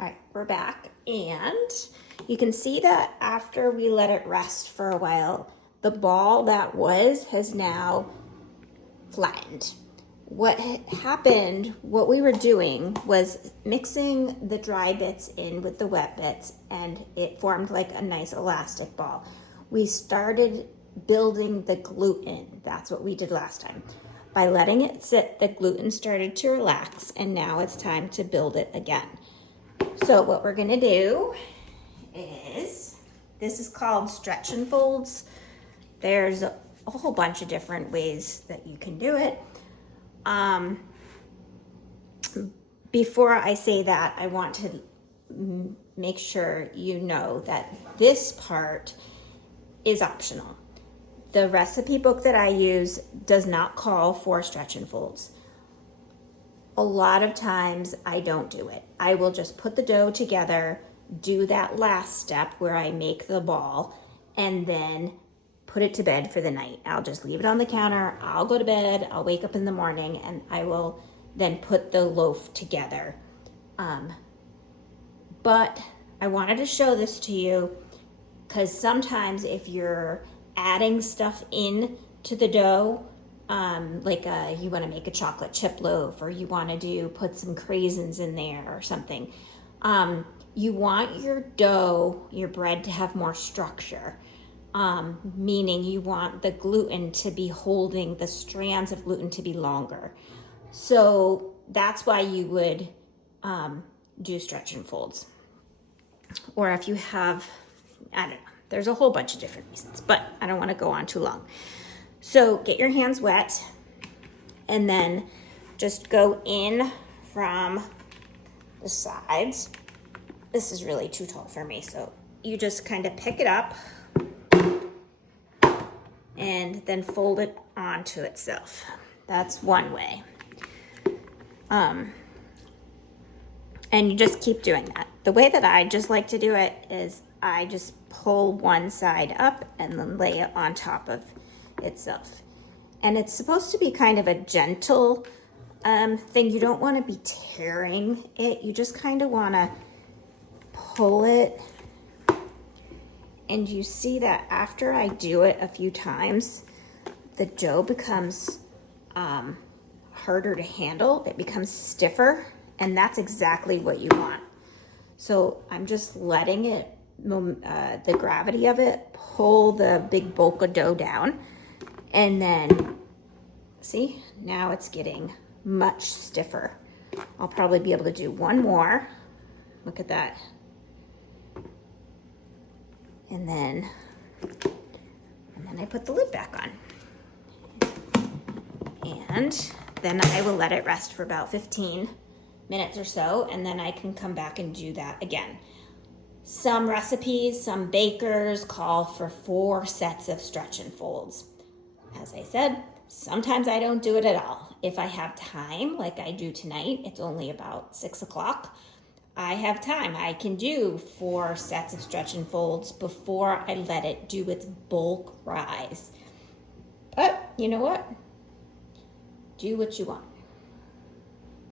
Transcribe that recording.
All right, we're back, and you can see that after we let it rest for a while, the ball that was has now flattened. What happened, what we were doing was mixing the dry bits in with the wet bits, and it formed like a nice elastic ball. We started building the gluten. That's what we did last time. By letting it sit, the gluten started to relax, and now it's time to build it again. So what we're gonna do is, this is called stretch and folds. There's a whole bunch of different ways that you can do it. Before I say that, I want to make sure you know that this part is optional. The recipe book that I use does not call for stretch and folds. A lot of times I don't do it. I will just put the dough together, do that last step where I make the ball, and then put it to bed for the night. I'll just leave it on the counter. I'll go to bed. I'll wake up in the morning, and I will then put the loaf together. But I wanted to show this to you because sometimes if you're adding stuff in to the dough, you want to make a chocolate chip loaf, or you want to put some craisins in there or something. You want your dough, your bread, to have more structure. Meaning you want the gluten to be holding, the strands of gluten to be longer. So that's why you would do stretch and folds. Or if you have, I don't know, there's a whole bunch of different reasons, but I don't want to go on too long. So get your hands wet and then just go in from the sides. This is really too tall for me, so you just kind of pick it up and then fold it onto itself. That's one way. And you just keep doing that. The way that I just like to do it is I just pull one side up and then lay it on top of itself. And it's supposed to be kind of a gentle thing. You don't want to be tearing it. You just kind of want to pull it. And you see that after I do it a few times, the dough becomes harder to handle. It becomes stiffer, and that's exactly what you want. So I'm just letting it, the gravity of it, pull the big bulk of dough down. And then, see, now it's getting much stiffer. I'll probably be able to do one more. Look at that. And then I put the lid back on. And then I will let it rest for about 15 minutes or so, and then I can come back and do that again. Some recipes, some bakers call for 4 sets of stretch and folds. As I said, sometimes I don't do it at all. If I have time, like I do tonight, it's only about 6 o'clock. I have time. I can do 4 sets of stretch and folds before I let it do its bulk rise. But you know what? Do what you want.